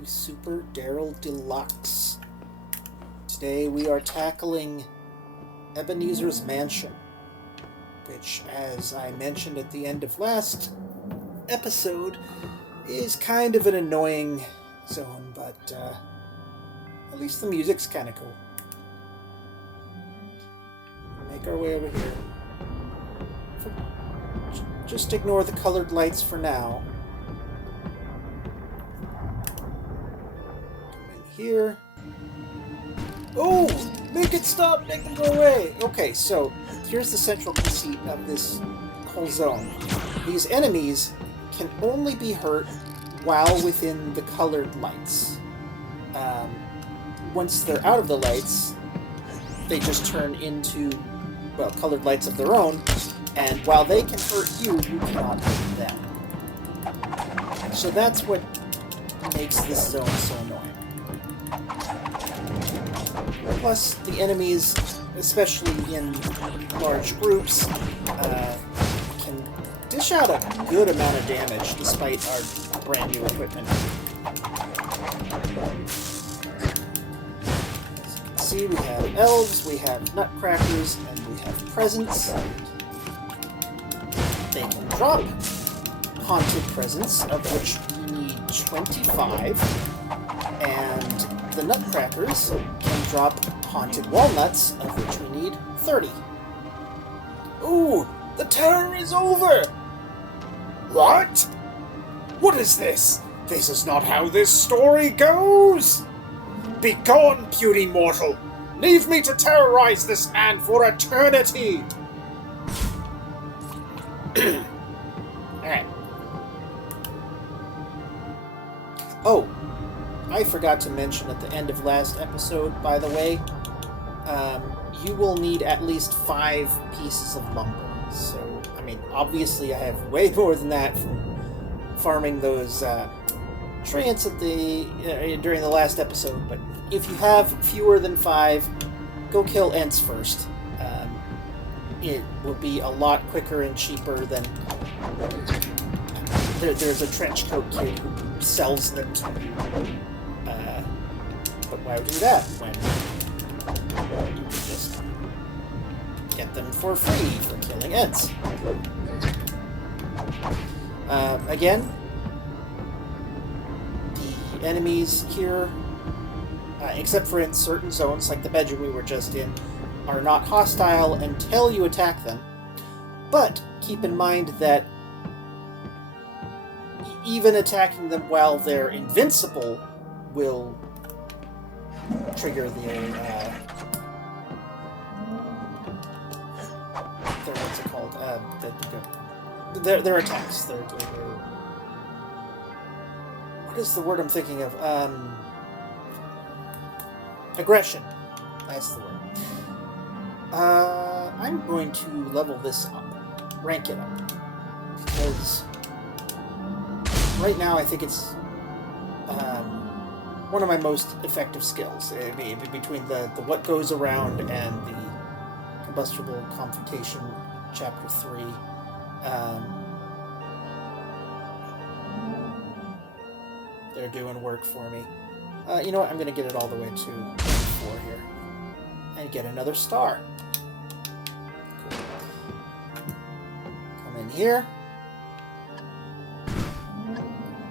to Super Daryl Deluxe. Today we are tackling Ebenezer's Mansion, which, as I mentioned at the end of last episode, is kind of an annoying zone, but at least the music's kind of cool. Make our way over here. Just ignore the colored lights for now. Come in here. Oh! Make it stop! Make them go away! Okay, so here's the central conceit of this whole zone. These enemies can only be hurt while within the colored lights. Once they're out of the lights, they just turn into, well, colored lights of their own, and while they can hurt you, you cannot hurt them. So that's what makes this zone so annoying. Plus, the enemies, especially in large groups, can dish out a good amount of damage despite our brand new equipment. As you can see, we have elves, we have nutcrackers, and we have presents. They can drop haunted presents, of which we need 25, and the nutcrackers can drop haunted walnuts, of which we need 30. Ooh, the terror is over! What? What is this? This is not how this story goes! Begone, puny mortal! Leave me to terrorize this man for eternity! Alright. Oh, I forgot to mention at the end of last episode, by the way, you will need at least 5 pieces of lumber. So, I mean, obviously I have way more than that from farming those treants at during the last episode, but if you have fewer than 5, go kill Ents first. It will be a lot quicker and cheaper than... There's a trench coat kid who sells them to you. But why would you do that when you can just get them for free for killing Ents? Again, the enemies here, except for in certain zones, like the bedroom we were just in, are not hostile until you attack them. But keep in mind that even attacking them while they're invincible will trigger their what's it called? Their attacks. Their what is the word I'm thinking of? Aggression. That's the word. I'm going to level this up, rank it up, because right now I think it's one of my most effective skills. Between the what goes around and the combustible confrontation, chapter 3. They're doing work for me. You know what? I'm going to get it all the way to 4 here. And get another star. Cool. Come in here.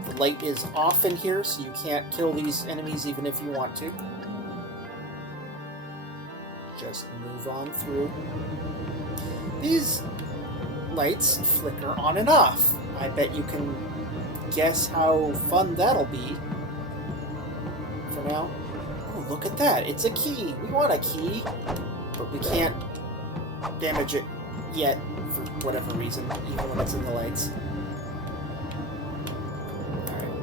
The light is off in here, so you can't kill these enemies even if you want to. Just move on through. These lights flicker on and off. I bet you can guess how fun that'll be. For now. Oh, look at that. It's a key. We want a key. But we can't damage it yet, for whatever reason, even when it's in the lights. Alright.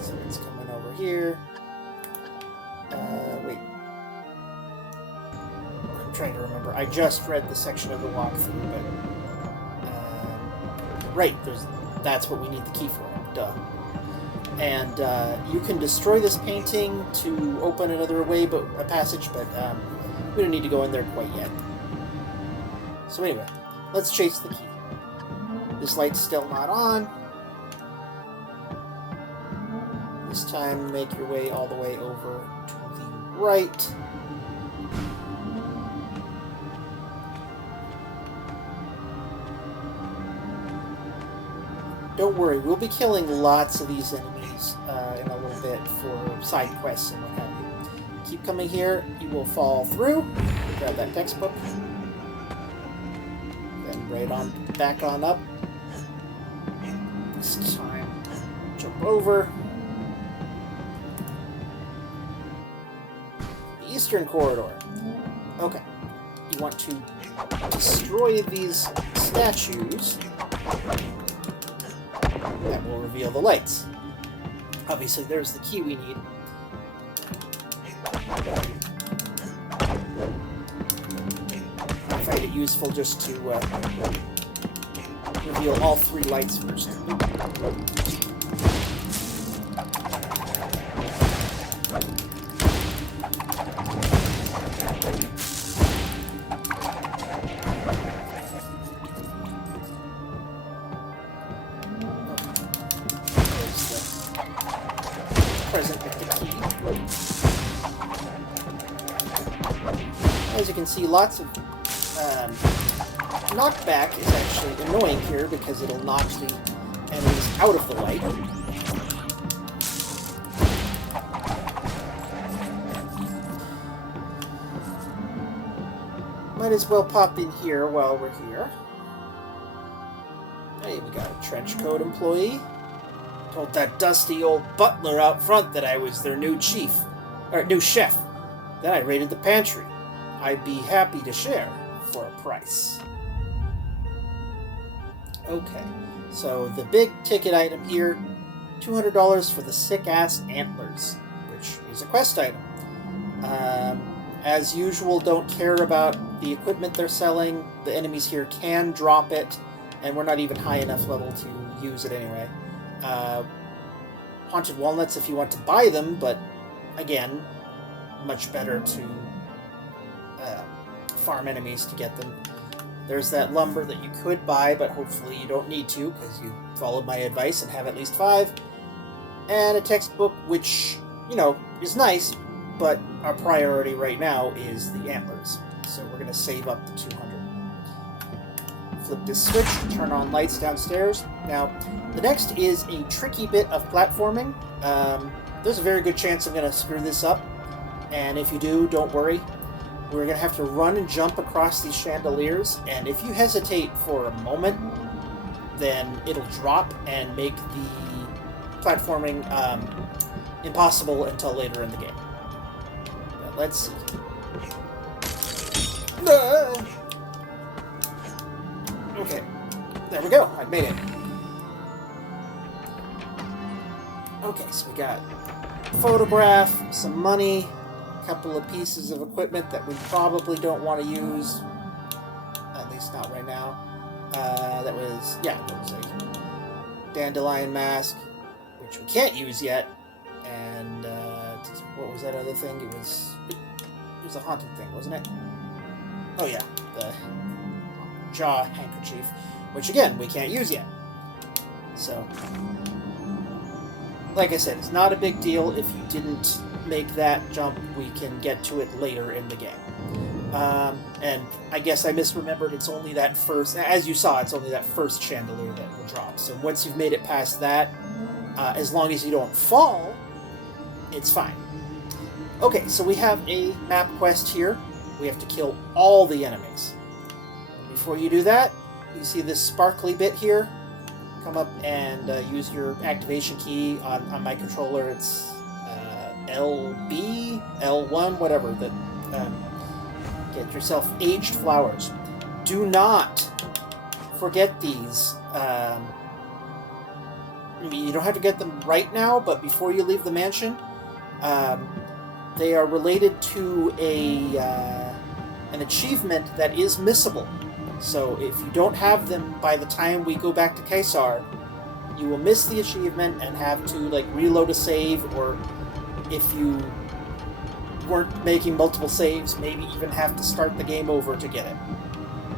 So it's coming over here. Wait. I'm trying to remember. I just read the section of the walkthrough, but... right, that's what we need the key for. Duh. And you can destroy this painting to open another way, but a passage, but we don't need to go in there quite yet. So anyway, let's chase the key. This light's still not on. This time, make your way all the way over to the right. Don't worry, we'll be killing lots of these enemies in a little bit for side quests and what have you. Keep coming here, you will fall through. Grab that textbook. Then right on, back on up. This time, jump over. The Eastern Corridor. Okay. You want to destroy these statues. That will reveal the lights. Obviously, there's the key we need. I find it useful just to reveal all 3 lights first. Present with the key. As you can see, lots of knockback is actually annoying here because it'll knock the enemies out of the light. Might as well pop in here while we're here. Hey, we got a trench coat employee. Told that dusty old butler out front that I was their new new chef. Then I raided the pantry. I'd be happy to share for a price. Okay, so the big ticket item here, $200 for the sick-ass antlers, which is a quest item. As usual, don't care about the equipment they're selling. The enemies here can drop it, and we're not even high enough level to use it anyway. Haunted walnuts if you want to buy them, but again, much better to farm enemies to get them. There's that lumber that you could buy, but hopefully you don't need to because you followed my advice and have at least 5. And a textbook, which, you know, is nice, but our priority right now is the antlers. So we're going to save up the 200. Flip this switch, turn on lights downstairs. Now, the next is a tricky bit of platforming. There's a very good chance I'm going to screw this up, and if you do, don't worry. We're going to have to run and jump across these chandeliers, and if you hesitate for a moment, then it'll drop and make the platforming impossible until later in the game. But let's see. No! Okay, there we go. I made it. Okay, so we got a photograph, some money, a couple of pieces of equipment that we probably don't want to use. At least not right now. That was a dandelion mask, which we can't use yet. And what was that other thing? It was a haunted thing, wasn't it? Oh yeah, the jaw handkerchief, which again we can't use yet. So, like I said, it's not a big deal if you didn't make that jump. We can get to it later in the game. And I guess I misremembered. It's only that first, as you saw, it's only that first chandelier that will drop. So once you've made it past that, as long as you don't fall, it's fine. Okay, so we have a map quest here. We have to kill all the enemies. Before you do that, you see this sparkly bit here. Come up and use your activation key on my controller. It's LB, L1, whatever. Get yourself aged flowers. Do not forget these. You don't have to get them right now, but before you leave the mansion, they are related to an achievement that is missable. So if you don't have them by the time we go back to Caesar, you will miss the achievement and have to reload a save, or if you weren't making multiple saves, maybe even have to start the game over to get it.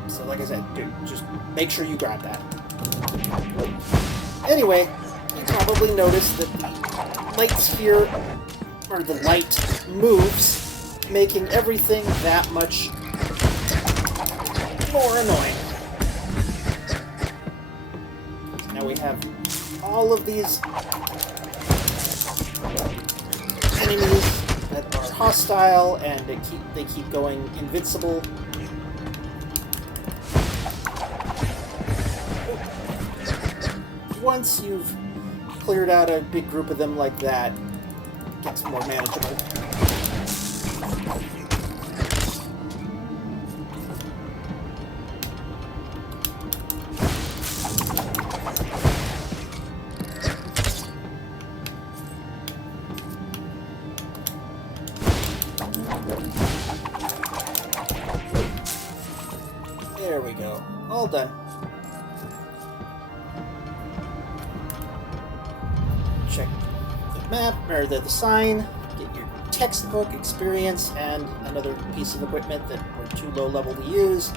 So like I said, dude, just make sure you grab that. Anyway, you probably noticed that the lights here, or the light moves, making everything that much more annoying. Now we have all of these enemies that are hostile, and they keep going invincible. Once you've cleared out a big group of them like that, it gets more manageable. There we go. All done. Check the map, or the sign, get your textbook, experience, and another piece of equipment that we're too low level to use.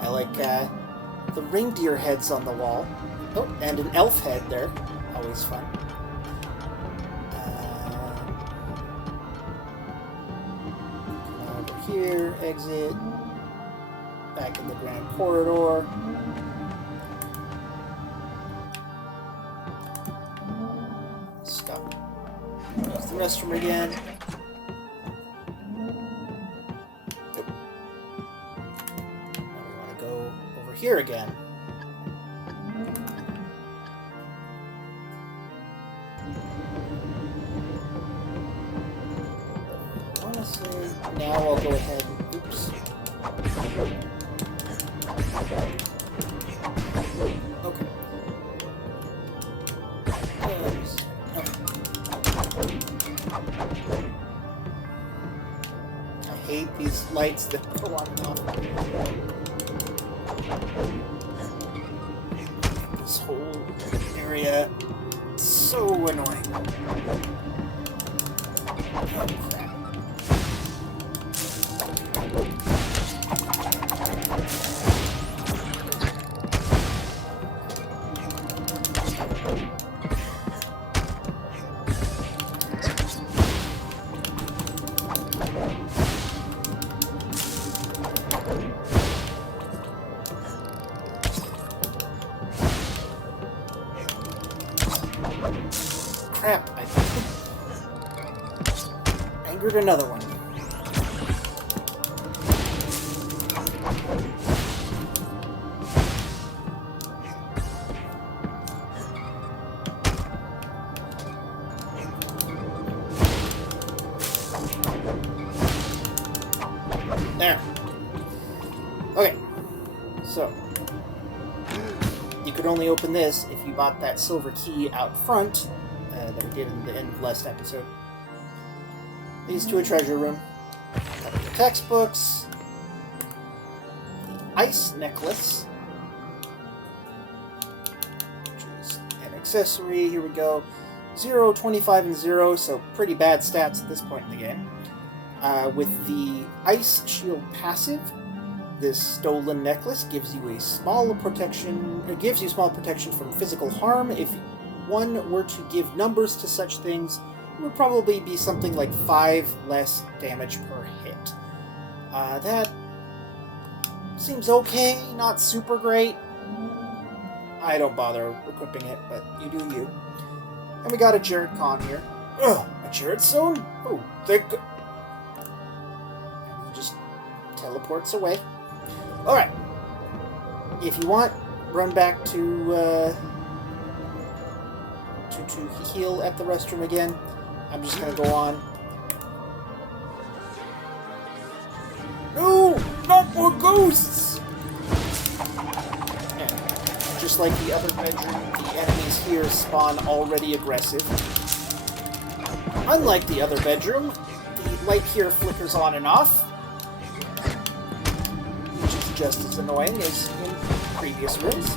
I like the reindeer heads on the wall. Oh, and an elf head there. Always fun. Over here, exit. Back in the grand corridor. Stop. Use the restroom again. Nope. Now we want to go over here again. I want to say now I'll go ahead and oops. Okay. I hate these lights that go on and off. This whole area is so annoying. Oh, crap. Crap, I angered another one. There. Okay, so you could only open this if you bought that silver key out front that we did in the end of last episode. Leads to a treasure room. Got the textbooks. The ice necklace, which is an accessory. Here we go. 0, 25, and 0, so pretty bad stats at this point in the game. With the Ice Shield passive, this stolen necklace gives you small protection from physical harm. If one were to give numbers to such things, it would probably be something like 5 less damage per hit. That seems okay, not super great. I don't bother equipping it, but you do you. And we got a Jared Con here. Ugh, a Jared Stone? Oh, thank God. He just teleports away. Alright. If you want, run back to heal at the restroom again. I'm just gonna go on. No! Not more ghosts! And just like the other bedroom, the enemies here spawn already aggressive. Unlike the other bedroom, the light here flickers on and off, which is just as annoying as in previous rooms.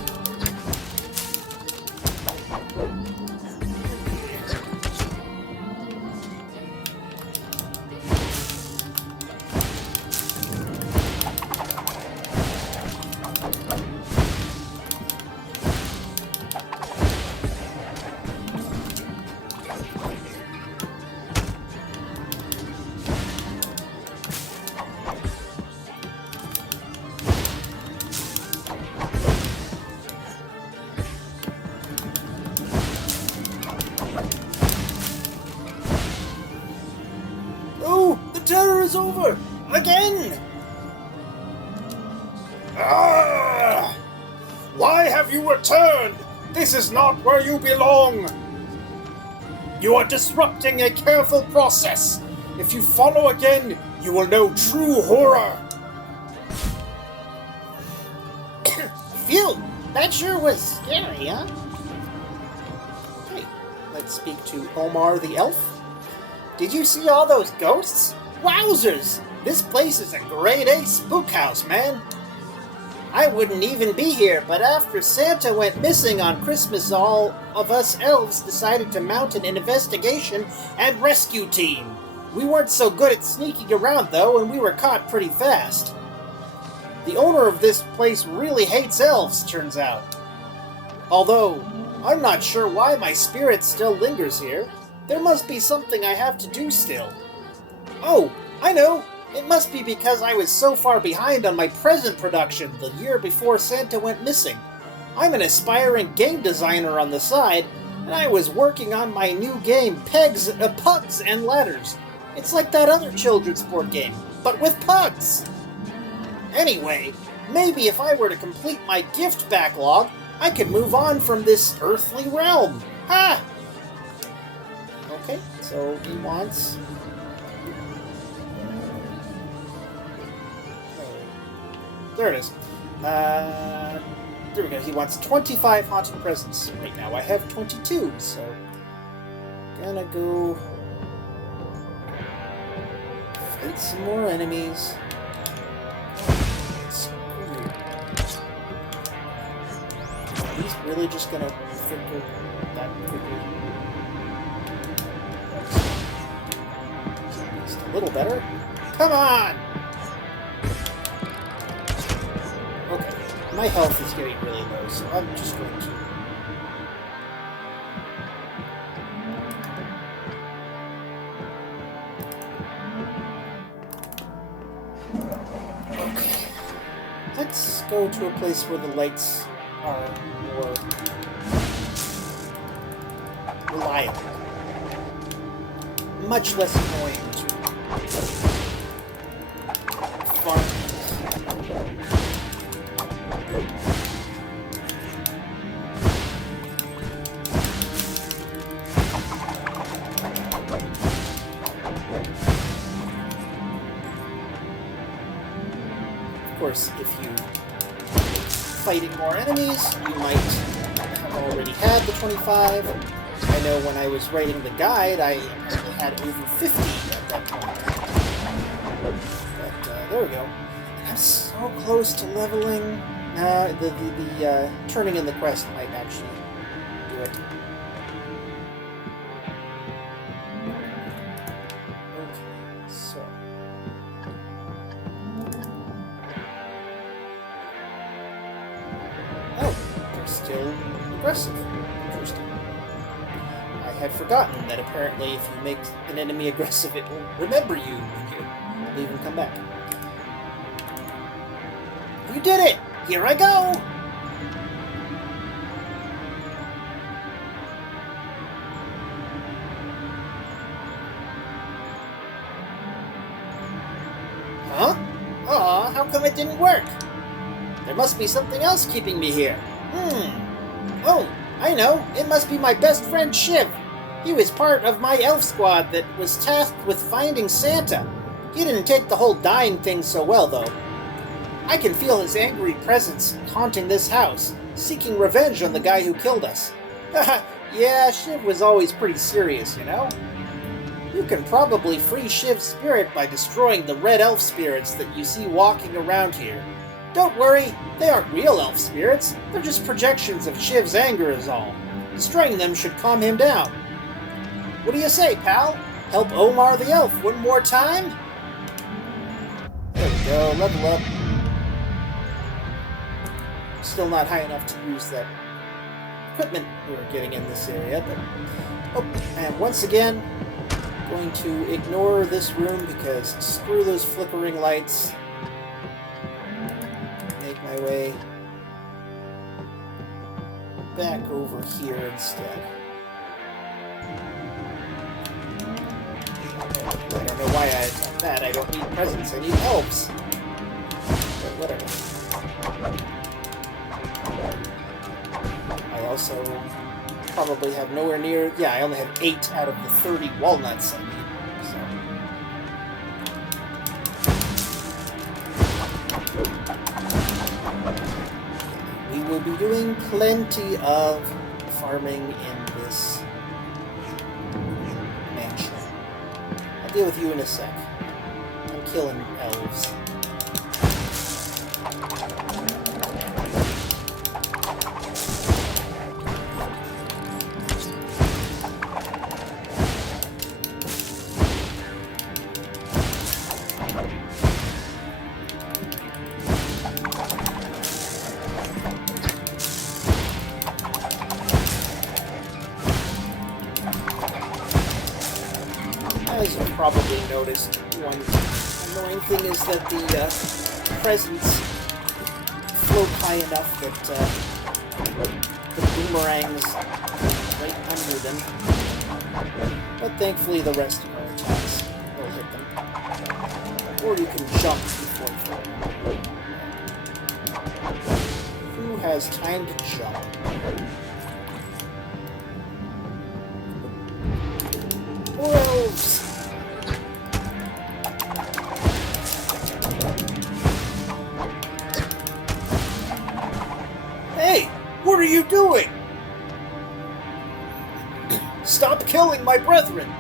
Again! Ah! Why have you returned? This is not where you belong. You are disrupting a careful process. If you follow again, you will know true horror. Phew! That sure was scary, huh? Hey, let's speak to Omar the elf. Did you see all those ghosts? Wowzers! This place is a grade-A spook house, man. I wouldn't even be here, but after Santa went missing on Christmas, all of us elves decided to mount an investigation and rescue team. We weren't so good at sneaking around, though, and we were caught pretty fast. The owner of this place really hates elves, turns out. Although, I'm not sure why my spirit still lingers here. There must be something I have to do still. Oh, I know! It must be because I was so far behind on my present production the year before Santa went missing. I'm an aspiring game designer on the side, and I was working on my new game, Pugs and Ladders. It's like that other children's board game, but with pugs. Anyway, maybe if I were to complete my gift backlog, I could move on from this earthly realm. Ha! Okay, so he wants... There it is. There we go. He wants 25 haunted presents. Right now I have 22, so... Gonna go... fight some more enemies. He's really just gonna figure that quickly. Just a little better. Come on! Okay, my health is getting really low, so I'm just going to... Okay. Let's go to a place where the lights are more reliable. Much less annoying to farm. Of course, if you fighting more enemies, you might have already had the 25. I know when I was writing the guide, I apparently had over 50 at that point. But there we go. I'm so close to leveling. The turning in the quest might actually do it. Okay, so... Oh, they're still aggressive. Interesting. I had forgotten that apparently if you make an enemy aggressive, it will remember you when you leave and come back. You did it! Here I go! Huh? Aw, how come it didn't work? There must be something else keeping me here. Oh, I know. It must be my best friend Shiv. He was part of my elf squad that was tasked with finding Santa. He didn't take the whole dying thing so well, though. I can feel his angry presence haunting this house, seeking revenge on the guy who killed us. Yeah, Shiv was always pretty serious, you know? You can probably free Shiv's spirit by destroying the red elf spirits that you see walking around here. Don't worry, they aren't real elf spirits. They're just projections of Shiv's anger is all. Destroying them should calm him down. What do you say, pal? Help Omar the elf one more time? There we go, level up. Still not high enough to use that equipment we were getting in this area, but... Oh, and once again, going to ignore this room because screw those flickering lights. Make my way back over here instead. Better. don't know why I attacked that. I don't need presents, I need elves. But whatever. I also probably have nowhere near... Yeah, I only have 8 out of the 30 walnuts I need. We will be doing plenty of farming in this mansion. I'll deal with you in a sec. I'm killing elves. As you probably noticed, one annoying thing is that the presents float high enough that the boomerangs are right under them. But thankfully the rest of our attacks will hit them. Or you can jump before throwing. Who has time to jump? More elves! Hey! What are you doing? Stop killing my brethren!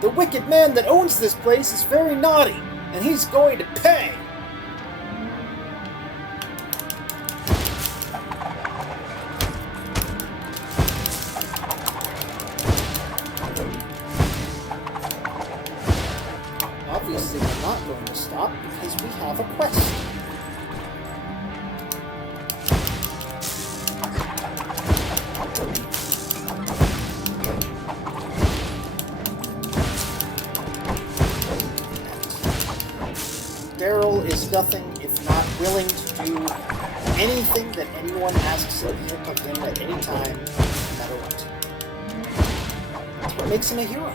The wicked man that owns this place is very naughty, and he's going to pay! Obviously, we're not going to stop because we have a quest. Daryl is nothing if not willing to do anything that anyone asks of him at any time, no matter what. That's what makes him a hero.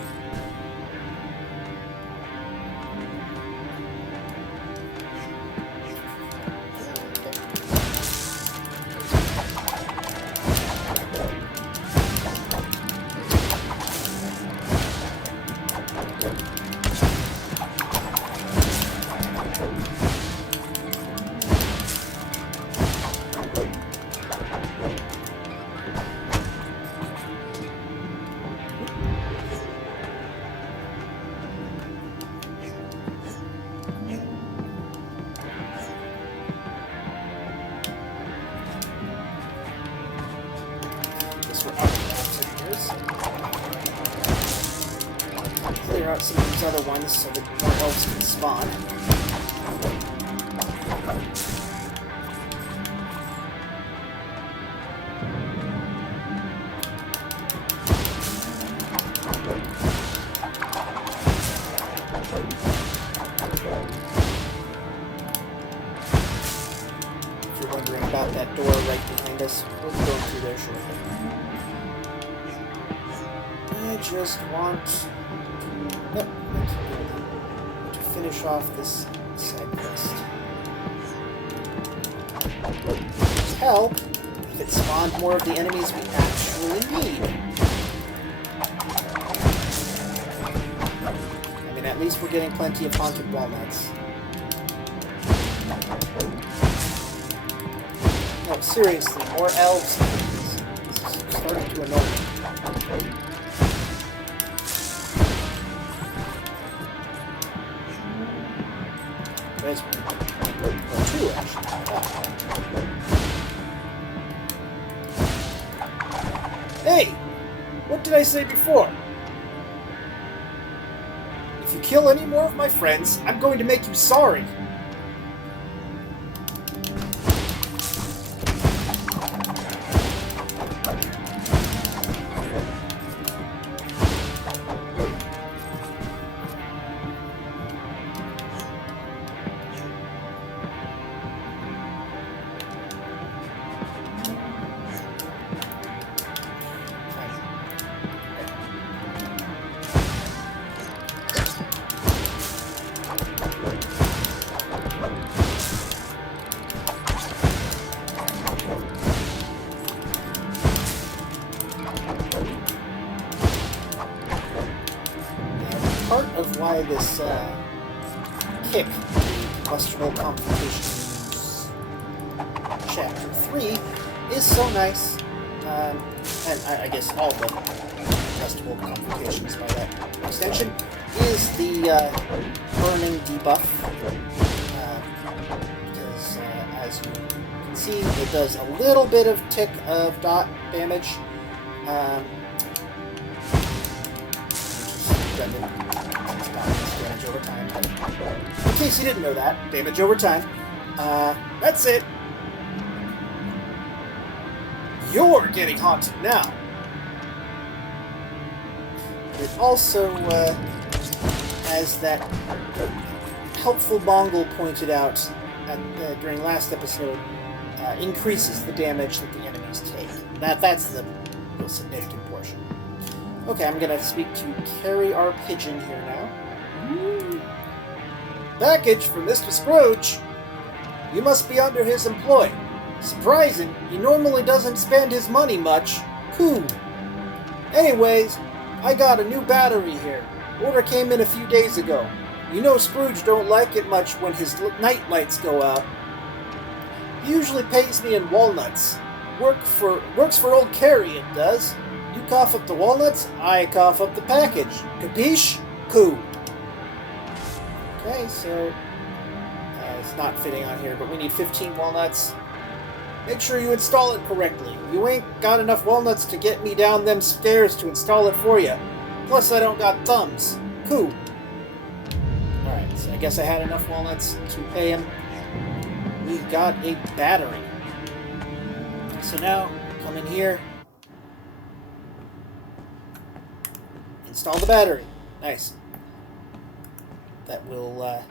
Clear out some of these other ones so that more elves can spawn. If you're wondering about that door right behind us, we'll be going through there shortly. I just want to finish off this side quest. Would help if it spawned more of the enemies we actually need. I mean, at least we're getting plenty of haunted walnuts. No, seriously, more elves. This is starting to annoy me. There's one. Or two, actually. Hey! What did I say before? If you kill any more of my friends, I'm going to make you sorry. why this kick, Combustible Complications Chapter 3, is so nice. And I guess all the combustible complications by that extension is the burning debuff. Because as you can see, it does a little bit of tick of dot damage. Damage over time. In case you didn't know that, damage over time. That's it. You're getting haunted now. It also, as that helpful Mongol pointed out during last episode, increases the damage that the enemies take. That's the most significant portion. Okay, I'm gonna speak to Carry Our Pigeon here now. Package for Mr. Scrooge. You must be under his employ. Surprising, he normally doesn't spend his money much. Cool. Anyways, I got a new battery here. Order came in a few days ago. You know Scrooge don't like it much when his night lights go out. He usually pays me in walnuts. Works for old Carrie, it does. You cough up the walnuts, I cough up the package. Capiche? Cool. Okay, so it's not fitting on here, but we need 15 walnuts. Make sure you install it correctly. You ain't got enough walnuts to get me down them stairs to install it for you. Plus, I don't got thumbs. Cool. Alright, so I guess I had enough walnuts to pay him. We've got a battery. So now, come in here. Install the battery. Nice. That will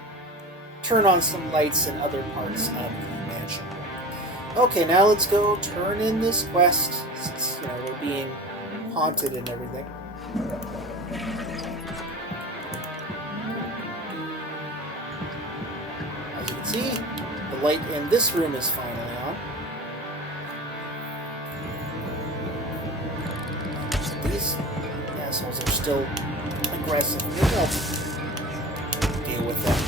turn on some lights in other parts of the mansion. Okay, now let's go turn in this quest, since, we're being haunted and everything. As you can see, the light in this room is finally on. So these assholes are still aggressive. Maybe I'll deal with them.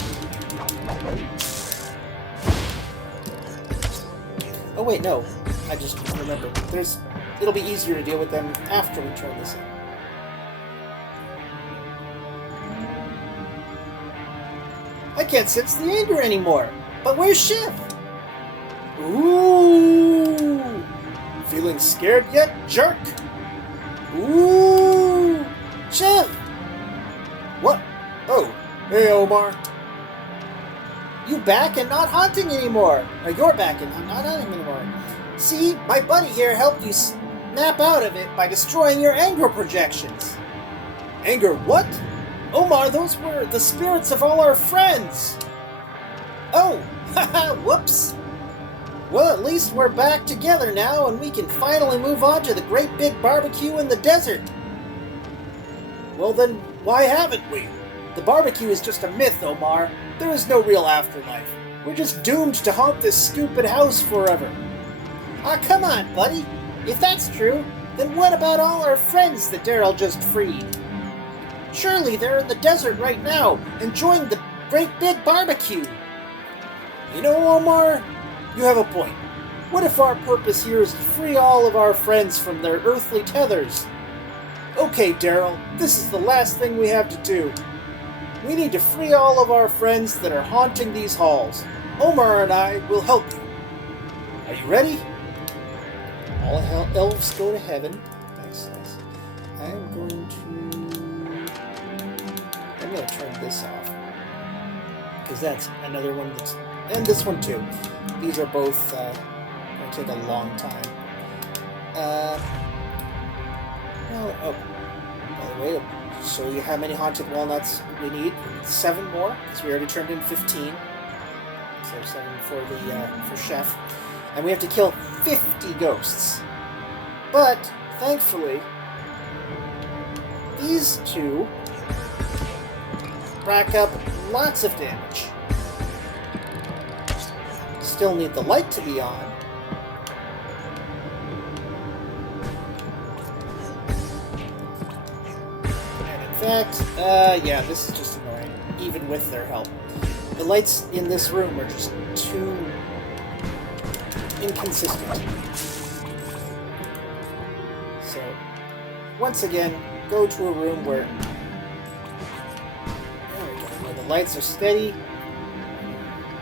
Oh wait, no. I just remembered. It'll be easier to deal with them after we turn this in. I can't sense the anger anymore. But where's Shiv? Ooh! Feeling scared yet, jerk? Ooh! Shiv! What? Oh, hey Omar. You back and not haunting anymore. Or you're back and not haunting anymore. See, my buddy here helped you snap out of it by destroying your anger projections. Anger what? Omar, those were the spirits of all our friends. Oh, haha, whoops. Well, at least we're back together now and we can finally move on to the great big barbecue in the desert. Well then, why haven't we? The barbecue is just a myth, Omar. There is no real afterlife. We're just doomed to haunt this stupid house forever. Ah, come on, buddy. If that's true, then what about all our friends that Daryl just freed? Surely they're in the desert right now, enjoying the great big barbecue. You know, Omar, you have a point. What if our purpose here is to free all of our friends from their earthly tethers? Okay, Daryl, this is the last thing we have to do. We need to free all of our friends that are haunting these halls. Omar and I will help you. Are you ready? All elves go to heaven. Nice, nice. I'm going to turn this off. Because that's another one that's... And this one too. These are both going to take a long time. By the way, I'll show you how many haunted walnuts we need. 7 more, because we already turned in 15. So 7 for Chef. And we have to kill 50 ghosts. But, thankfully, these two rack up lots of damage. Still need the light to be on. And in fact, yeah, this is just annoying. even with their help. The lights in this room are just too inconsistent. So, once again, go to a room where the lights are steady,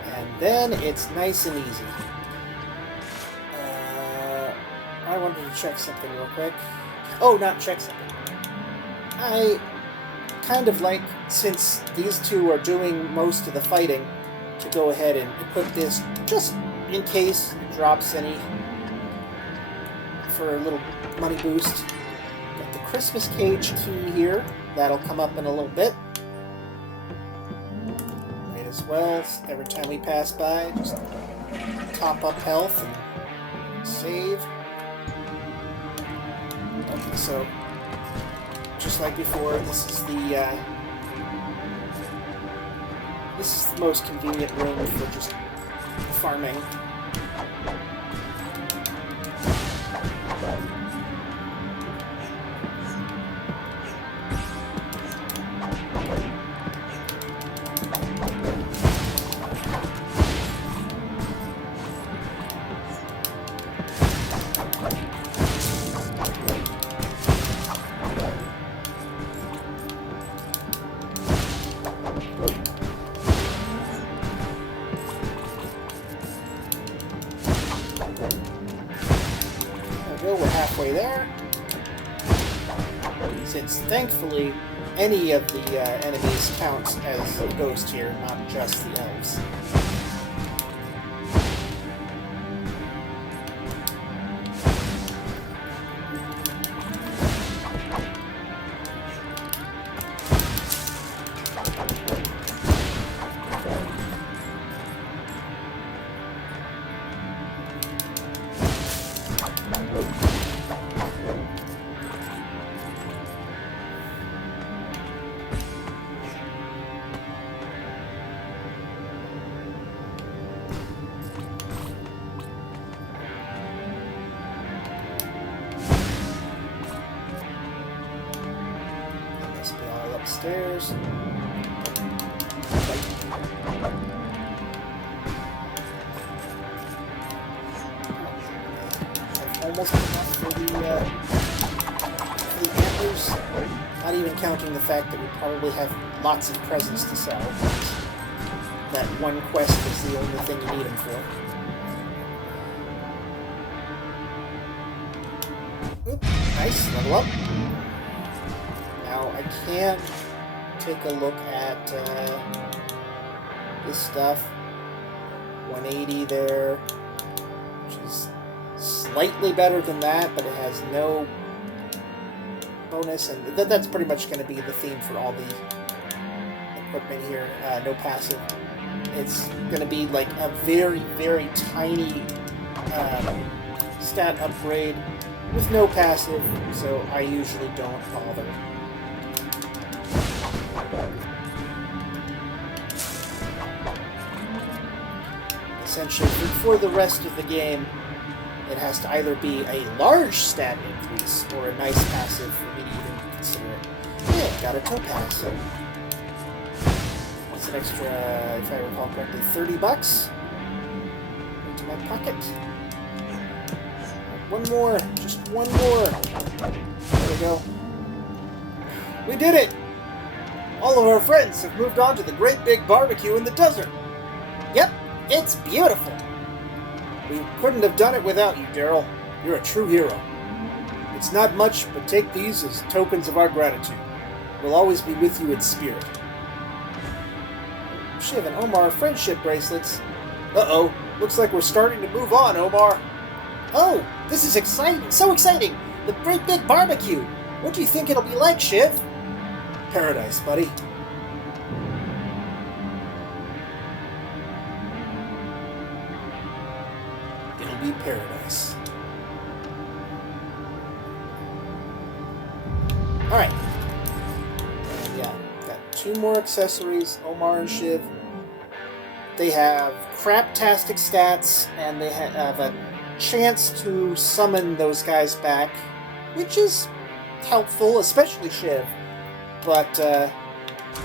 and then it's nice and easy. I wanted to check something real quick. Oh, not check something. I kind of like, since these two are doing most of the fighting, to go ahead and equip this just in case it drops any for a little money boost. Got the Christmas cage key here. That'll come up in a little bit. Might as well, every time we pass by, just top up health and save. Okay, so just like before, this is the most convenient room for just farming. We're halfway there. Since thankfully any of the enemies counts as a ghost here, not just the elves. Upstairs. Almost enough for the antlers. Not even counting the fact that we probably have lots of presents to sell. That one quest is the only thing you need them for. Oop, nice, level up. Now I can take a look at this stuff. 180 there, which is slightly better than that, but it has no bonus, and that's pretty much going to be the theme for all the equipment here. No passive. It's going to be like a very, very tiny stat upgrade with no passive, so I usually don't bother. Essentially, for the rest of the game, it has to either be a large stat increase or a nice passive for me to even consider it. Yeah, got a topaz. So what's an extra, if I recall correctly, $30 into my pocket. One more, just one more. There we go. We did it! All of our friends have moved on to the great big barbecue in the desert. Yep, it's beautiful. We couldn't have done it without you, Daryl. You're a true hero. It's not much, but take these as tokens of our gratitude. We'll always be with you in spirit. Shiv and Omar friendship bracelets. Uh-oh, looks like we're starting to move on, Omar. Oh, this is exciting! So exciting! The great big barbecue! What do you think it'll be like, Shiv? Paradise, buddy. It'll be paradise. Alright. And yeah, got 2 more accessories, Omar and Shiv. They have craptastic stats, and they have a chance to summon those guys back, which is helpful, especially Shiv. But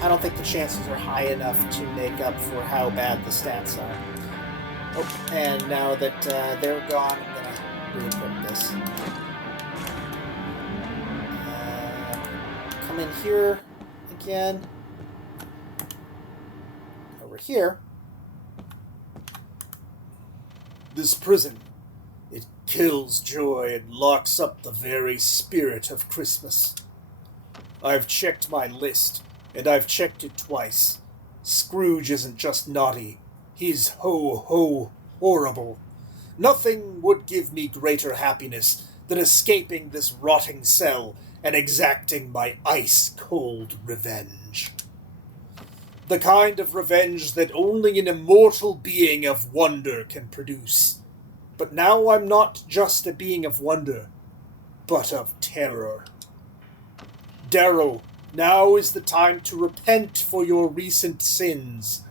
I don't think the chances are high enough to make up for how bad the stats are. Oh, and now that they're gone, I'm going to re-equip this. Come in here again. Over here. This prison, it kills joy and locks up the very spirit of Christmas. I've checked my list, and I've checked it twice. Scrooge isn't just naughty, he's ho horrible. Nothing would give me greater happiness than escaping this rotting cell and exacting my ice-cold revenge. The kind of revenge that only an immortal being of wonder can produce. But now I'm not just a being of wonder, but of terror. Daryl, now is the time to repent for your recent sins.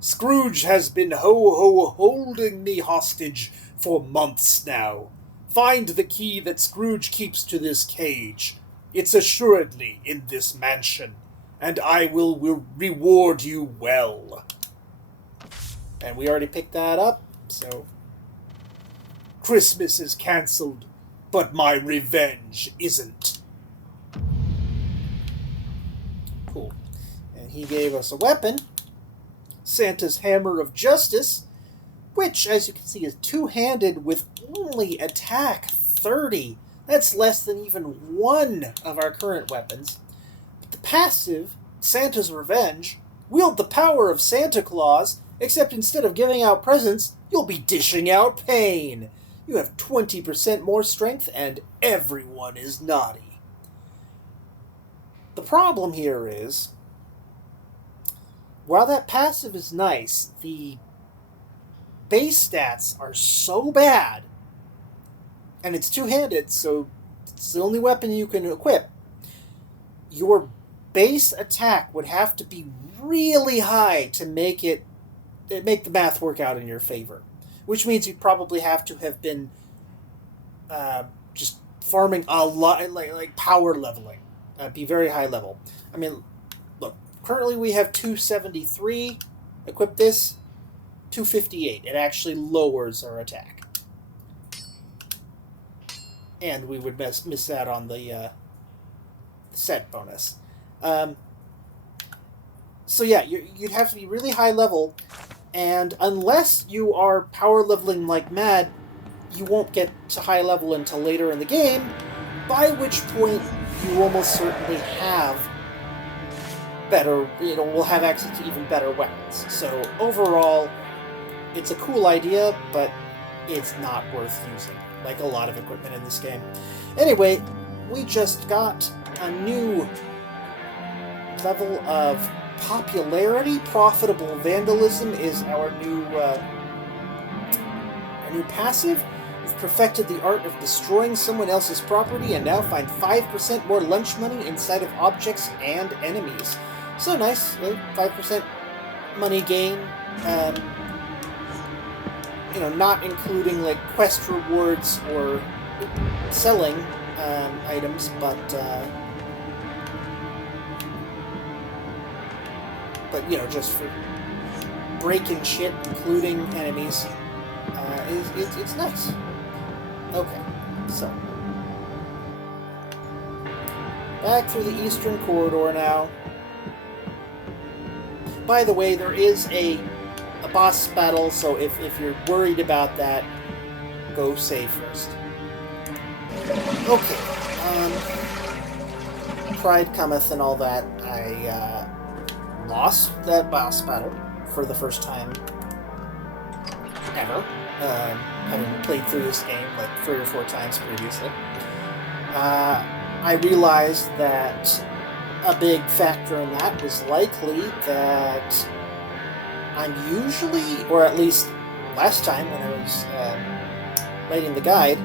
Scrooge has been holding me hostage for months now. Find the key that Scrooge keeps to this cage. It's assuredly in this mansion, and I will reward you well. And we already picked that up, so... Christmas is cancelled, but my revenge isn't. Cool. And he gave us a weapon, Santa's Hammer of Justice, which, as you can see, is two-handed with only attack 30. That's less than even one of our current weapons. But the passive, Santa's Revenge, wield the power of Santa Claus, except instead of giving out presents, you'll be dishing out pain. You have 20% more strength, and everyone is naughty. The problem here is, while that passive is nice, the base stats are so bad, and it's two-handed, so it's the only weapon you can equip. Your base attack would have to be really high to make the math work out in your favor, which means you'd probably have to have been just farming a lot, like power leveling, be very high level. I mean, look, currently we have 273. Equip this, 258. It actually lowers our attack. And we would miss out on the set bonus. So yeah, you'd have to be really high level, and unless you are power leveling like mad, you won't get to high level until later in the game, by which point you almost certainly have better, will have access to even better weapons. So overall, it's a cool idea, but it's not worth using, like a lot of equipment in this game. Anyway, we just got a new level of popularity. Profitable Vandalism is our new passive. We've perfected the art of destroying someone else's property and now find 5% more lunch money inside of objects and enemies. So nice, 5% money gain. Not including like quest rewards or selling items, but just for breaking shit, including enemies, it's nice. Okay, so back through the Eastern Corridor now. By the way, there is a boss battle, so if you're worried about that, go save first. Okay, Pride Cometh and all that. I lost that boss battle for the first time ever, having played through this game like 3 or 4 times previously. I realized that a big factor in that was likely that I'm usually, or at least last time when I was writing the guide,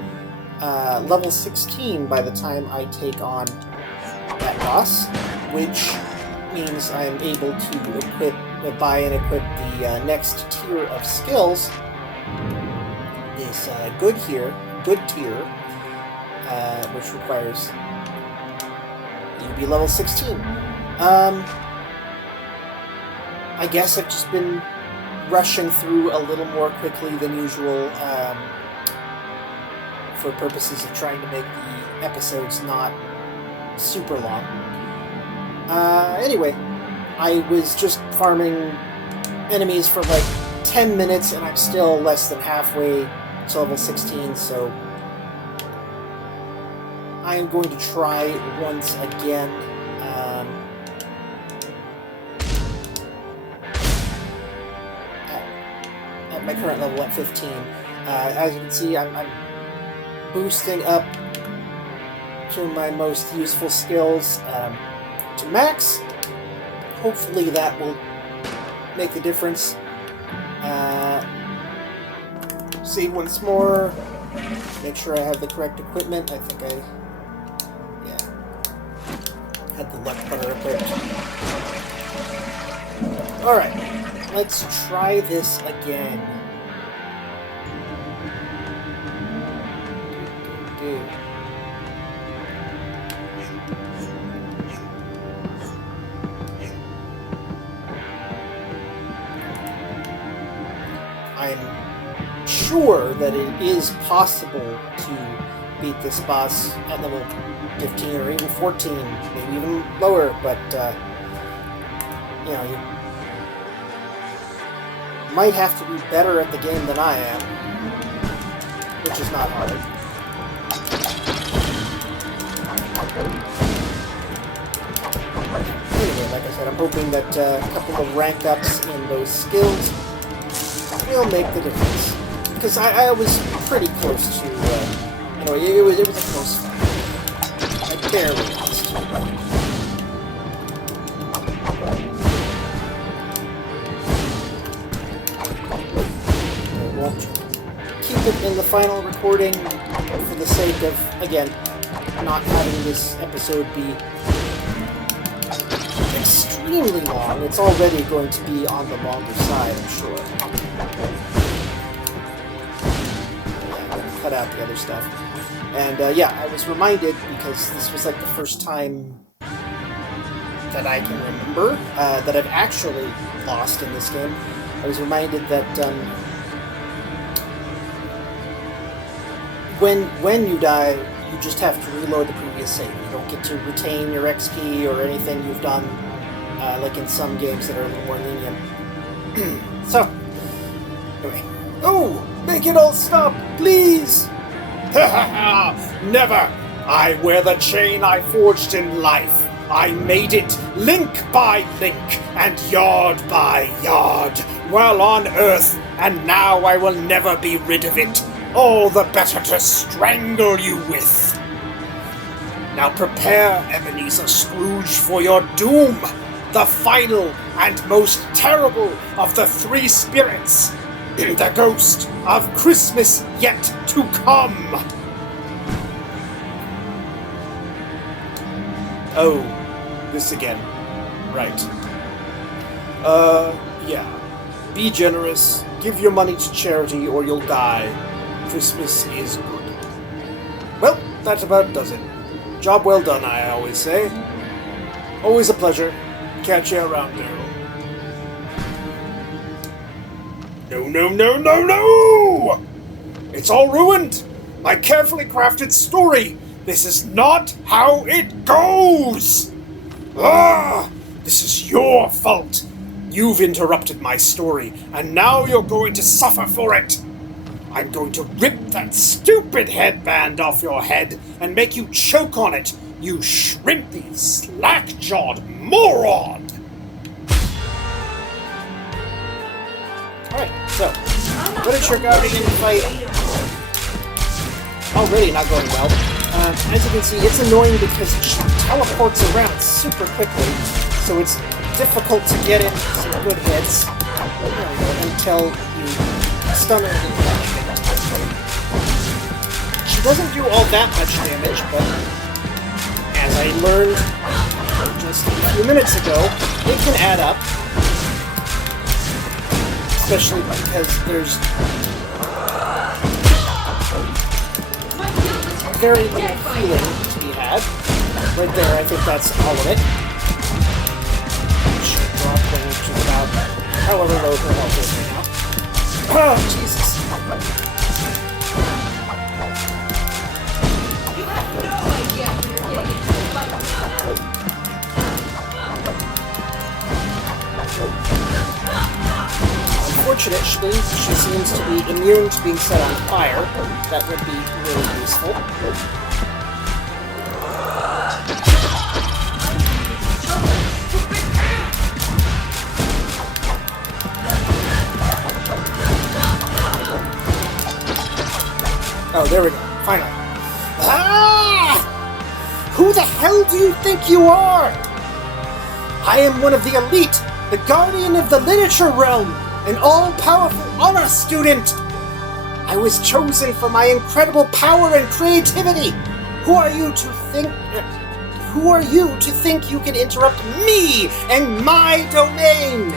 level 16 by the time I take on that boss, which means I'm able to buy and equip the next tier of skills, this good tier, which requires you to be level 16. I guess I've just been rushing through a little more quickly than usual for purposes of trying to make the episodes not super long. Anyway, I was just farming enemies for like 10 minutes and I'm still less than halfway to level 16, so I am going to try once again. At my current level at 15. As you can see, I'm boosting up to my most useful skills to max. Hopefully that will make the difference. See once more. Make sure I have the correct equipment. I think I had the luck butter equipped. Alright, let's try this again. I'm sure that it is possible to beat this boss at level 15 or even 14, maybe even lower, but you know, you might have to be better at the game than I am, which is not hard. Anyway, like I said, I'm hoping that a couple of rank ups in those skills will make the difference. Because I was pretty close to, you know, it was a close fight. I barely lost. I won't keep it in the final recording for the sake of, again, not having this episode be extremely long. It's already going to be on the longer side, I'm sure. Cut out the other stuff. And yeah, I was reminded, because this was like the first time that I can remember that I've actually lost in this game. I was reminded that when you die, you just have to reload the previous save. You don't get to retain your XP or anything you've done, like in some games that are a little more lenient. So, anyway. Oh! Make it all stop, please! Ha ha ha! Never! I wear the chain I forged in life. I made it link by link and yard by yard while on Earth, and now I will never be rid of it. All the better to strangle you with. Now prepare, Ebenezer Scrooge, for your doom, the final and most terrible of the three spirits. The ghost of Christmas yet to come. Oh, this again. Right. Yeah. Be generous, give your money to charity, or you'll die. Christmas is good. Well, that about does it. Job well done, I always say. Always a pleasure. Catch you around, Daryl. No, no, no, no, no! It's all ruined! My carefully crafted story! This is not how it goes! Ah! This is your fault! You've interrupted my story, and now you're going to suffer for it! I'm going to rip that stupid headband off your head and make you choke on it, you shrimpy, slack-jawed moron! Alright, so, literature guardian fight already not going well. As you can see, it's annoying because she teleports around super quickly, so it's difficult to get in some good hits until you stun her. She doesn't do all that much damage, but as I learned just a few minutes ago, it can add up. Especially because there's very little healing to be had. Right there, I think that's all of it. Should drop over to about however low her health is right now. Oh, Jesus. Unfortunately, she seems to be immune to being set on fire. That would be really useful. Oh, there we go. Finally. Ah! Who the hell do you think you are? I am one of the elite, the guardian of the literature realm, an all-powerful honor student. I was chosen for my incredible power and creativity. Who are you to think you can interrupt me and my domain?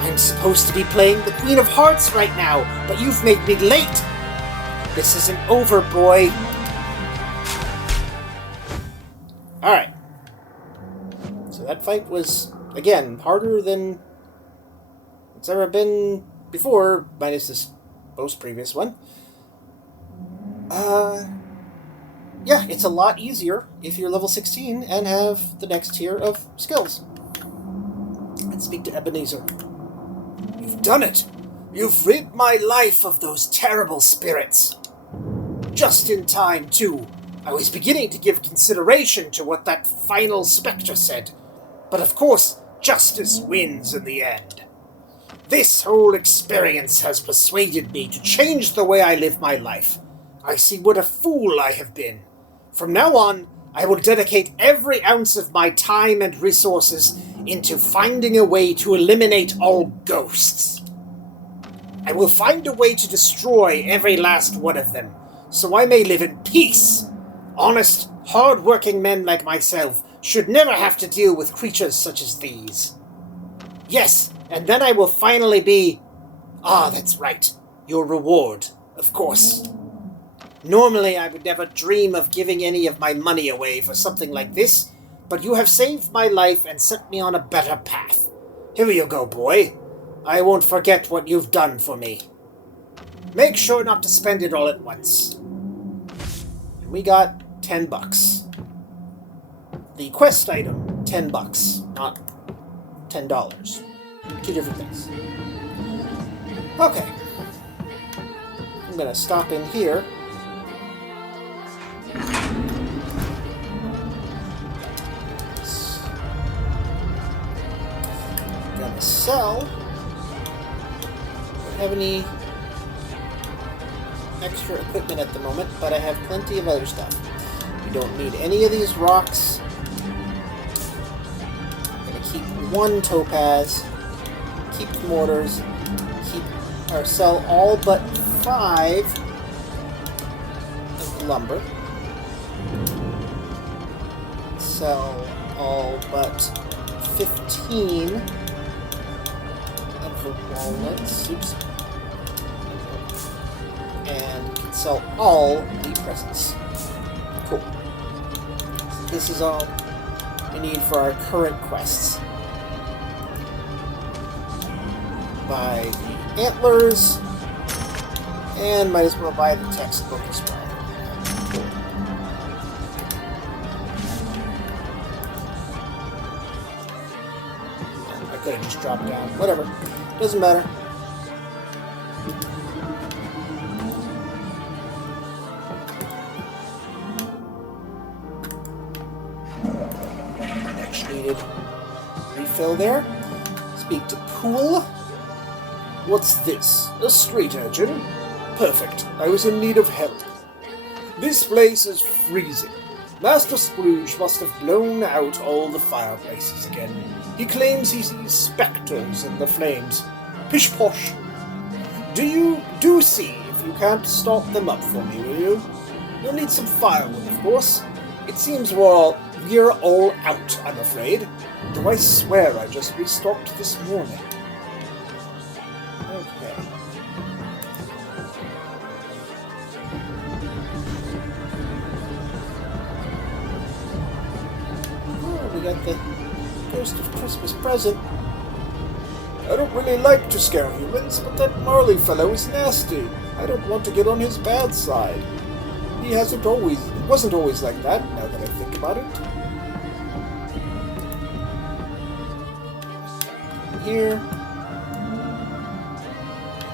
I'm supposed to be playing the Queen of Hearts right now, but you've made me late. This isn't over, boy. Alright. So that fight was, again, harder than it's ever been before, minus this most previous one. Yeah, it's a lot easier if you're level 16 and have the next tier of skills. Let's speak to Ebenezer. You've done it! You've rid my life of those terrible spirits! Just in time, too. I was beginning to give consideration to what that final spectre said. But of course, justice wins in the end. This whole experience has persuaded me to change the way I live my life. I see what a fool I have been. From now on, I will dedicate every ounce of my time and resources into finding a way to eliminate all ghosts. I will find a way to destroy every last one of them, so I may live in peace. Honest, hard-working men like myself should never have to deal with creatures such as these. Yes, and then I will finally be... that's right. Your reward, of course. Normally, I would never dream of giving any of my money away for something like this, but you have saved my life and set me on a better path. Here you go, boy. I won't forget what you've done for me. Make sure not to spend it all at once. We got $10. The quest item, $10, not $10. Two different things. Okay. I'm gonna stop in here. Gonna sell. Don't have any extra equipment at the moment, but I have plenty of other stuff. We don't need any of these rocks. I'm gonna keep one topaz, keep the mortars, sell all but 5 of the lumber. Sell all but 15 of the walnuts. Oops. And can sell all the presents. Cool. So this is all we need for our current quests. Buy the antlers, and might as well buy the textbook as well. Cool. I could have just dropped down. Whatever. Doesn't matter. Much needed refill there. Speak to Pool. What's this? A street urchin? Perfect. I was in need of help. This place is freezing. Master Scrooge must have blown out all the fireplaces again. He claims he sees spectres in the flames. Pish posh. Do see if you can't start them up for me, will you? You'll need some firewood, of course. It seems we're all out, I'm afraid. Though I swear I just restocked this morning. Okay. Oh, we got the Ghost of Christmas Present. I don't really like to scare humans, but that Marley fellow is nasty. I don't want to get on his bad side. He wasn't always like that, now that I think about it. Here.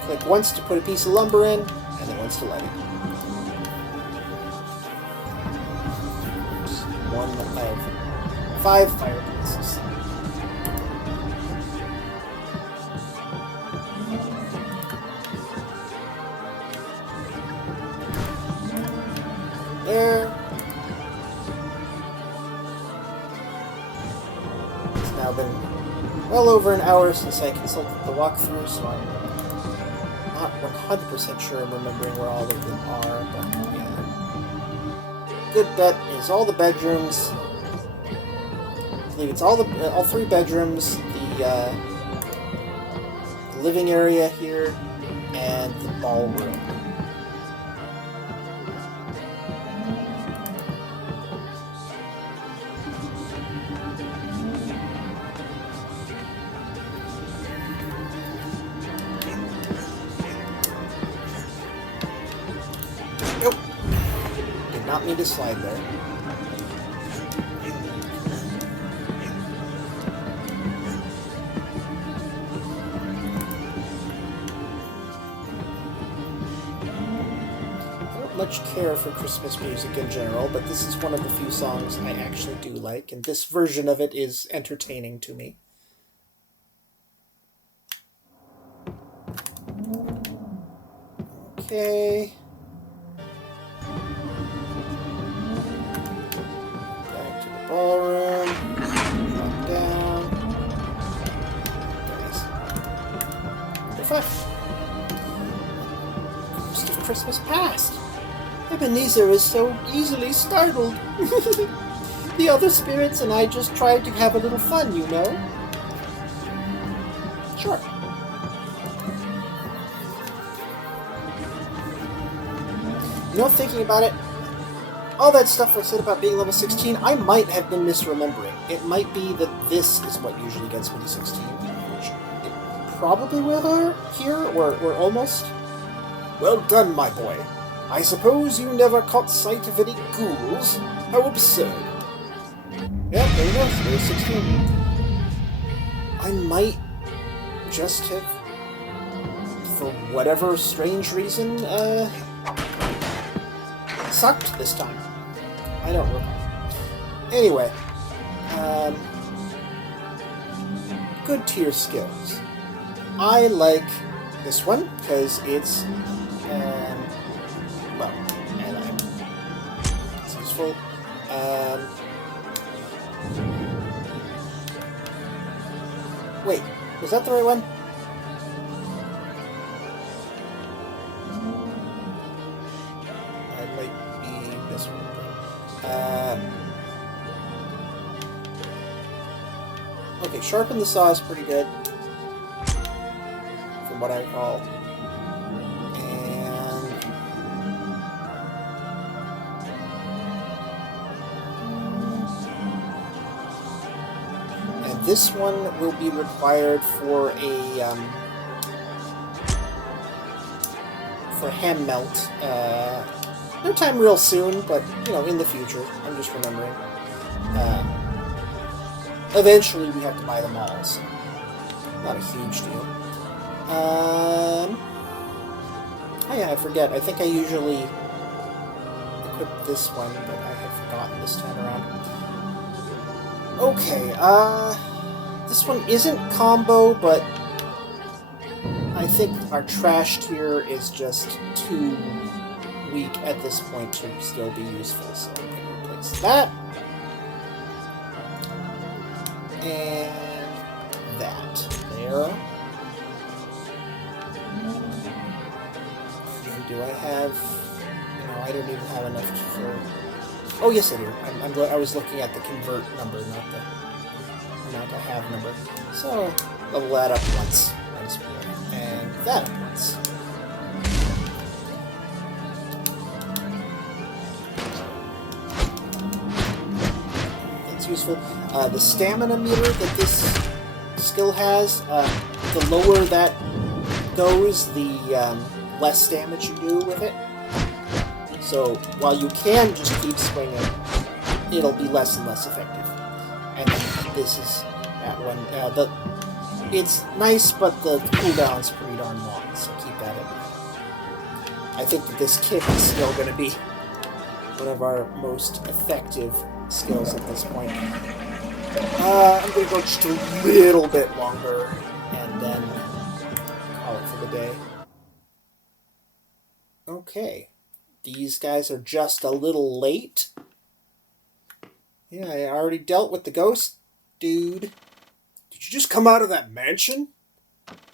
Click once to put a piece of lumber in, and then once to light it. Just one of 5 fireplaces. There. It's now been well over an hour since I consulted the walkthrough, so I'm not 100% sure I'm remembering where all of them are, but yeah. Good bet is all the bedrooms. I believe it's all 3 bedrooms, the living area here, and the ballroom. Nope. Did not mean to slide there. I don't much care for Christmas music in general, but this is one of the few songs I actually do like, and this version of it is entertaining to me. Okay. Back to the ballroom. Drop down. Nice. Number 5. Ghost of Christmas Past. Ebenezer is so easily startled. The other spirits and I just tried to have a little fun, you know. Sure. You know, thinking about it, all that stuff I said about being level 16, I might have been misremembering. It might be that this is what usually gets me to 16, which it probably will here, or almost. Well done, my boy. I suppose you never caught sight of any ghouls? How absurd. Yeah, there you go, there's 16. I might just have, for whatever strange reason, sucked this time. I don't recall. Anyway, good tier skills. I like this one because it's, well, and it's useful. Wait, was that the right one? Okay, sharpen the saw is pretty good, from what I recall. And this one will be required for a hand melt. No time real soon, but, you know, in the future. I'm just remembering. Eventually we have to buy them all, so not a huge deal. Oh yeah, I forget. I think I usually equip this one, but I had forgotten this time around. Okay, this one isn't combo, but I think our trash tier is just too weak at this point to still be useful, so I'm going to replace that. And that. There. And do I have... No, I don't even have enough for... Oh, yes, I do. I was looking at the convert number, not the have number. So, level that up once. And that up once. Useful. The stamina meter that this skill has, the lower that goes, the less damage you do with it. So while you can just keep swinging, it'll be less and less effective. And this is that one. It's nice, but the cooldown's pretty darn long, so keep that in mind. I think that this kick is still going to be one of our most effective skills at this point. I'm going to go just a little bit longer, and then call it for the day. Okay. These guys are just a little late. Yeah, I already dealt with the ghost dude. Did you just come out of that mansion?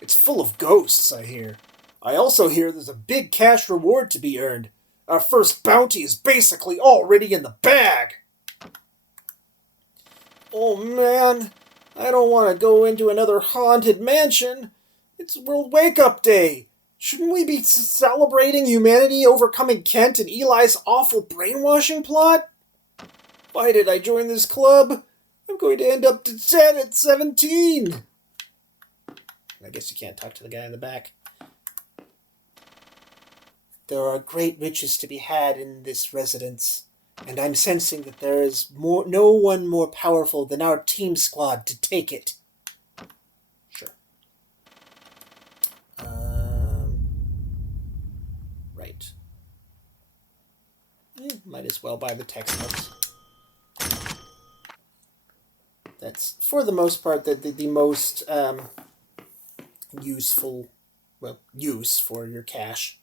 It's full of ghosts, I hear. I also hear there's a big cash reward to be earned. Our first bounty is basically already in the bag. Oh man, I don't want to go into another haunted mansion. It's World Wake Up Day. Shouldn't we be celebrating humanity overcoming Kent and Eli's awful brainwashing plot? Why did I join this club? I'm going to end up dead at 17. I guess you can't talk to the guy in the back. There are great riches to be had in this residence, and I'm sensing that there is no one more powerful than our team squad to take it. Sure. Right. Might as well buy the text notes. That's, for the most part, the most useful, use for your cash.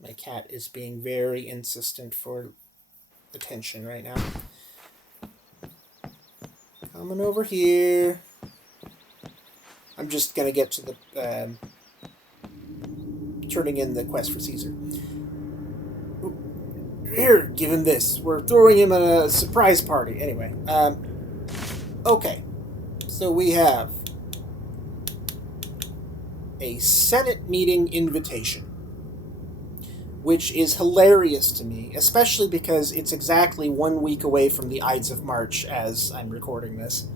My cat is being very insistent for attention right now. Coming over here. I'm just going to get to the turning in the quest for Caesar. Here, give him this. We're throwing him a surprise party. Anyway, okay. So we have a Senate meeting invitation, which is hilarious to me, especially because it's exactly 1 week away from the Ides of March as I'm recording this.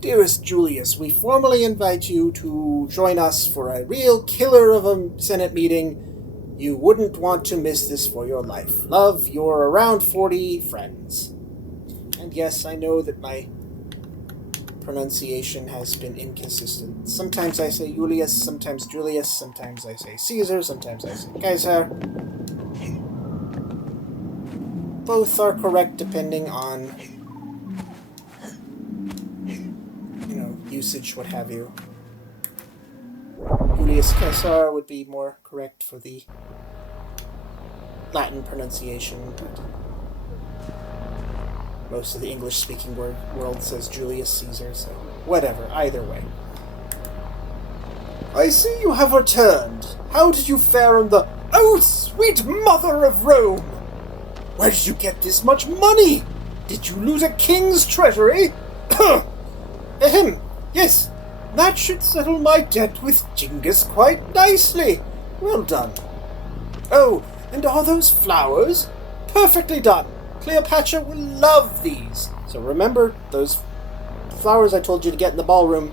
Dearest Julius, we formally invite you to join us for a real killer of a Senate meeting. You wouldn't want to miss this for your life. Love, your around 40 friends. And yes, I know that my pronunciation has been inconsistent. Sometimes I say Julius, sometimes Julius, sometimes I say Caesar, sometimes I say Caesar. Both are correct depending on, usage, what have you. Julius Caesar would be more correct for the Latin pronunciation, but most of the English-speaking world says Julius Caesar, so whatever, either way. I see you have returned. How did you fare on the... Oh, sweet mother of Rome! Where did you get this much money? Did you loot a king's treasury? Ahem, yes, that should settle my debt with Genghis quite nicely. Well done. Oh, and are those flowers? Perfectly done. Cleopatra will love these. So remember those flowers I told you to get in the ballroom.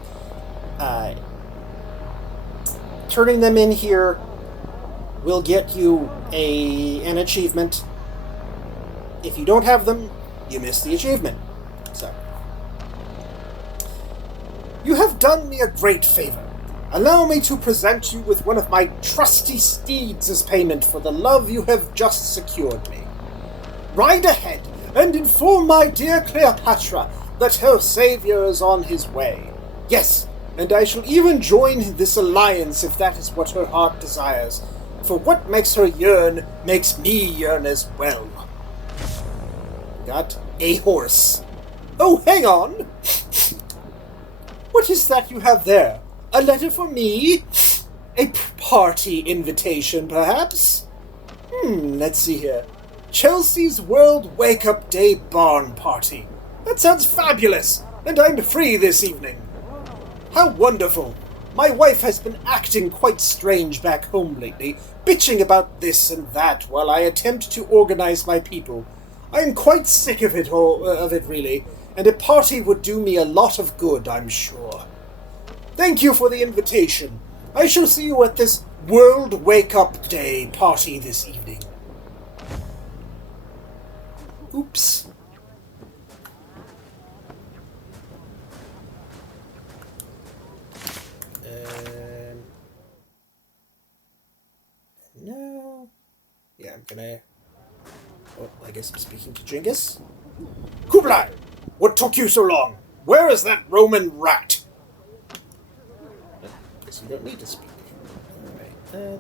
Turning them in here will get you an achievement. If you don't have them, you miss the achievement. So, you have done me a great favor. Allow me to present you with one of my trusty steeds as payment for the love you have just secured me. Ride ahead and inform my dear Cleopatra that her savior is on his way. Yes, and I shall even join this alliance if that is what her heart desires, for what makes her yearn makes me yearn as well. Got a horse. Oh, hang on! What is that you have there? A letter for me? A party invitation, perhaps? Let's see here. Chelsea's World Wake Up Day Barn Party. That sounds fabulous, and I'm free this evening. How wonderful. My wife has been acting quite strange back home lately, bitching about this and that while I attempt to organize my people. I am quite sick of it really, and a party would do me a lot of good, I'm sure. Thank you for the invitation. I shall see you at this World Wake Up Day party this evening. Oops. No. Yeah, I'm gonna... Oh, I guess I'm speaking to Jingus. Kublai! What took you so long? Where is that Roman rat? Guess you don't need to speak. Alright.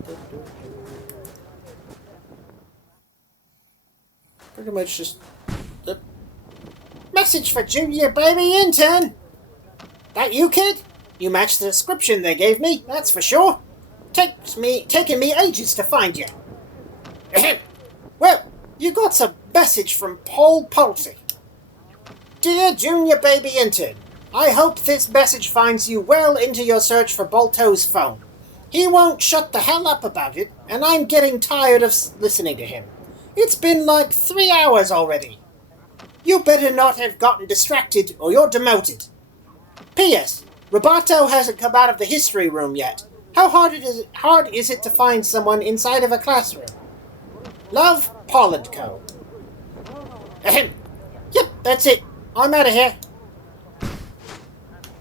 Pretty much just... Message for junior baby intern! That you, kid? You match the description they gave me, that's for sure. Taking me ages to find you. Well, you got a message from Paul Pulte. Dear junior baby intern, I hope this message finds you well into your search for Balto's phone. He won't shut the hell up about it, and I'm getting tired of listening to him. It's been like 3 hours already. You better not have gotten distracted, or you're demoted. P.S. Roboto hasn't come out of the history room yet. How hard is it to find someone inside of a classroom? Love, Paul & Co. Ahem. Yep, that's it. I'm out of here.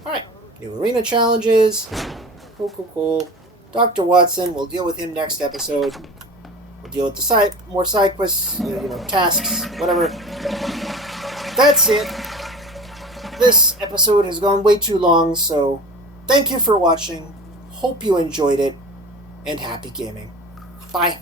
Alright, new arena challenges. Cool. Dr. Watson, we'll deal with him next episode. We'll deal with the more side quests, tasks, whatever. That's it. This episode has gone way too long, so thank you for watching. Hope you enjoyed it, and happy gaming. Bye.